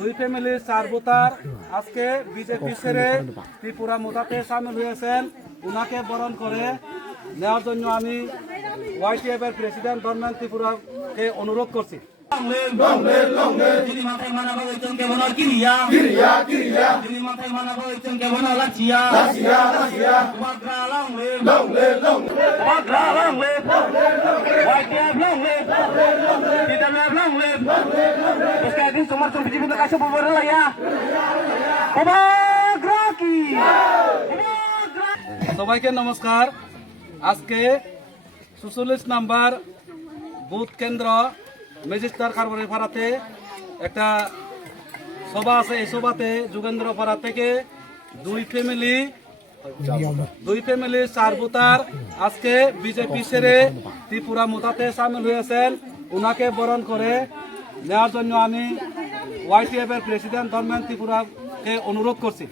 দুই ফ্যামিলির চার ভোটার আজকে বিজেপি ছেড়ে ত্রিপুরা মোতাতে সামিল হয়েছেন। উনাকে বরণ করে নেওয়ার জন্য আমি YTF এর প্রেসিডেন্ট গভর্নমেন্ট ত্রিপুরাকে অনুরোধ করছি। সবাইকে নমস্কার। আজকে ৪৪ নাম্বার বুথ কেন্দ্র মেজিস্টার কারবারি পাড়াতে একটা সভা আছে। এই সভাতে যোগেন্দ্র পাড়া থেকে দুই ফ্যামিলির চার ভোটার আজকে বিজেপি ছেড়ে ত্রিপুরা মোতাতে সামিল হয়েছেন। উনাকে বরণ করে নেওয়ার জন্য আমি YTF এর প্রেসিডেন্ট গভর্নমেন্ট ত্রিপুরাকে অনুরোধ করছি।